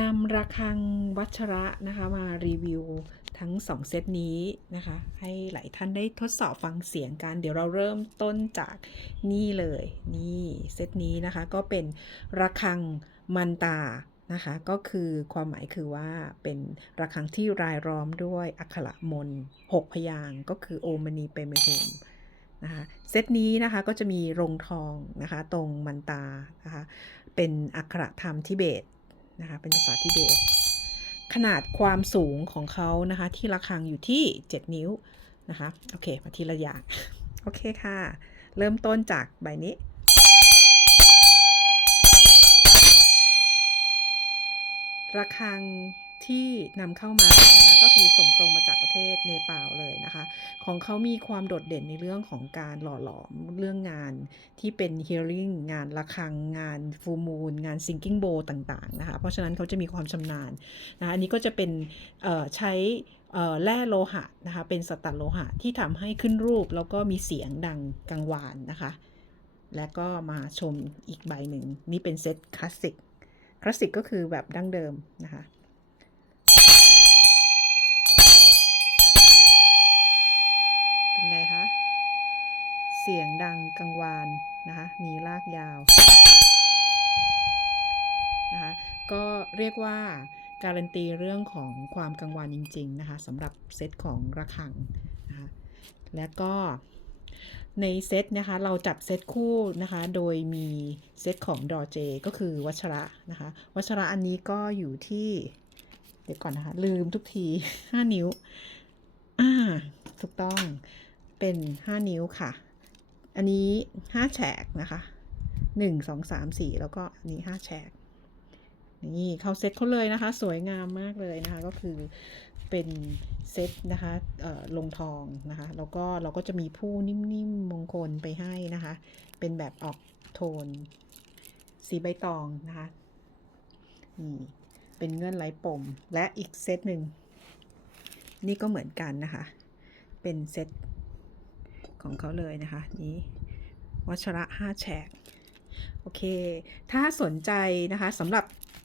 นำระฆังวัชระนะคะมารีวิวทั้ง 2 เซตนี้นะคะ ให้หลายท่านได้ทดสอบฟังเสียงกัน เดี๋ยวเราเริ่มต้นจากนี่เลย นี่เซตนี้นะคะก็เป็นระฆังมันตานะคะก็คือความหมายคือว่าเป็นระฆังที่รายล้อมด้วยอักขระมนต์หกพยางก็คือโอมณีเปเมโฮมนะคะเซตนี้นะคะก็จะมีรงทองนะคะตรงมันตานะคะเป็นอักขระธรรมทิเบต นะคะเป็นภาษาทิเบต ขนาดความสูงของเขานะคะ ที่ระฆังอยู่ที่ 7 นิ้วนะคะโอเคมาทีละอย่างโอเคค่ะ เริ่มต้นจากใบนี้ระฆังที่นำเข้ามานะคะก็คือส่งตรงมาจาก ศเนปาลเลยนะคะ ของเขามีความโดดเด่นในเรื่องของการหล่อหลอมเรื่องงานที่เป็น healing งานระฆังงาน full moon งาน sinking bow ต่างๆนะคะ เพราะฉะนั้นเขาจะมีความชำนาญนะคะอันนี้ก็จะเป็นใช้แร่โลหะนะคะเป็นสตัดโลหะที่ทำให้ขึ้นรูปแล้วก็มีเสียงดังกังวานนะคะ และก็มาชมอีกใบหนึ่ง นี่เป็นเซตคลาสสิกคลาสสิกก็คือแบบดั้งเดิมนะคะ เสียงดังกังวานนะคะมีลากยาวนะคะก็เรียกว่าการันตีเรื่องของความกังวานจริง ๆ นะคะสำหรับเซตของระฆังนะคะและก็ในเซตนะคะเราจัดเซตคู่นะคะโดยมีเซตของดอเจ ก็คือวัชระนะคะวัชระอันนี้ก็อยู่ที่ เดี๋ยวก่อนนะคะ ลืมทุกที 5 นิ้วอ่าถูกต้องเป็น 5 นิ้วค่ะ อันนี้ 5 แฉกนะคะ 1 2 3 4 แล้วก็อันนี้ 5 แฉก นี่เขาเซ็ตเขาเลยนะคะ สวยงามมากเลยนะคะ ก็คือเป็นเซ็ตนะคะลงทองนะคะ แล้วก็เราก็จะมีผู้นิ่มๆมงคลไปให้นะคะ เป็นแบบออกโทน สีใบตองนะคะนี่เป็นเงื่อนไหลปม และอีกเซตหนึ่ง นี่ก็เหมือนกันนะคะ เป็นเซต ของเขาเลยนะคะ นี้วัชระห้าแฉกโอเค ถ้าสนใจนะคะสำหรับ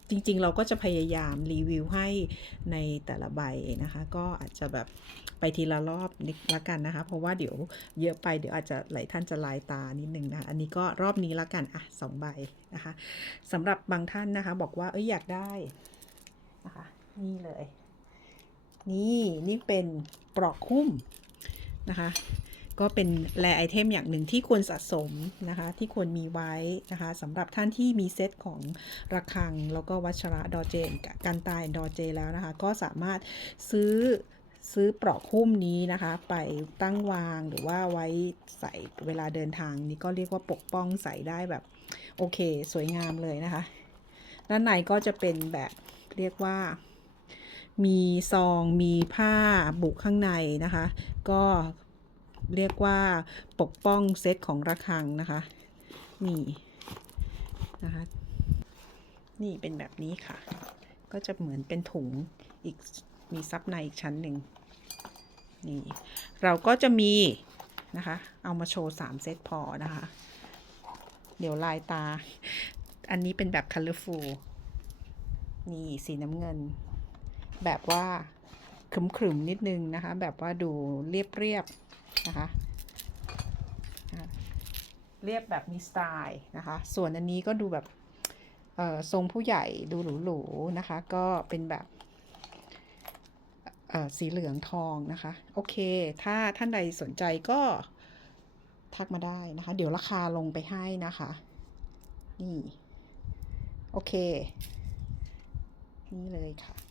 จริง ๆ เราก็จะพยายามรีวิวให้ในแต่ละใบนะคะ ก็อาจจะแบบไปทีละรอบนิดละกันนะคะ เพราะว่าเดี๋ยวเยอะไปเดี๋ยวอาจจะหลายท่านจะลายตานิดนึงนะคะอันนี้ก็รอบนี้ละกันอะสองใบนะคะสำหรับบางท่านนะคะบอกว่าเอ้ยอยากได้นะคะนี่เลย นี่นี่เป็นปลอกคุ้มนะคะ ก็เป็นแลไอเทมอย่างหนึ่งที่ควรสะสมนะคะ ที่ควรมีไว้นะคะสำหรับท่านที่มีเซตของระฆัง แล้วก็วัชระดอเจนการตายดอเจแล้วนะคะ ก็สามารถซื้อซื้อปลอกหุ้มนี้นะคะ ไปตั้งวางหรือว่าไว้ใส่เวลาเดินทางนี้ก็เรียกว่าปกป้องใส่ได้แบบ โอเค สวยงามเลยนะคะด้านในก็จะเป็นแบบเรียกว่ามีซองมีผ้าบุข้างในนะคะ ก็ เรียกว่าปกป้องเซตของระฆังนะคะนี่นะคะนี่เป็นแบบนี้ค่ะ ก็จะเหมือนเป็นถุงอีกมีซับในอีกชั้นหนึ่งนี่เราก็จะมีนะคะ เอามาโชว์ 3 เซตพอนะคะ เดี๋ยวลายตา อันนี้เป็นแบบ colorful นี่สีน้ำเงิน แบบว่า ขรึมๆนิดนึงนะคะ แบบว่าดูเรียบๆนะคะนะคะ เรียบแบบมีสไตล์นะคะ ส่วนอันนี้ก็ดูแบบทรงผู้ใหญ่ดูหรูๆนะคะ ก็เป็นแบบสีเหลืองทองนะคะ โอเค ถ้าท่านใดสนใจก็ทักมาได้นะคะ เดี๋ยวราคาลงไปให้นะคะ นี่ โอเค นี่เลยค่ะ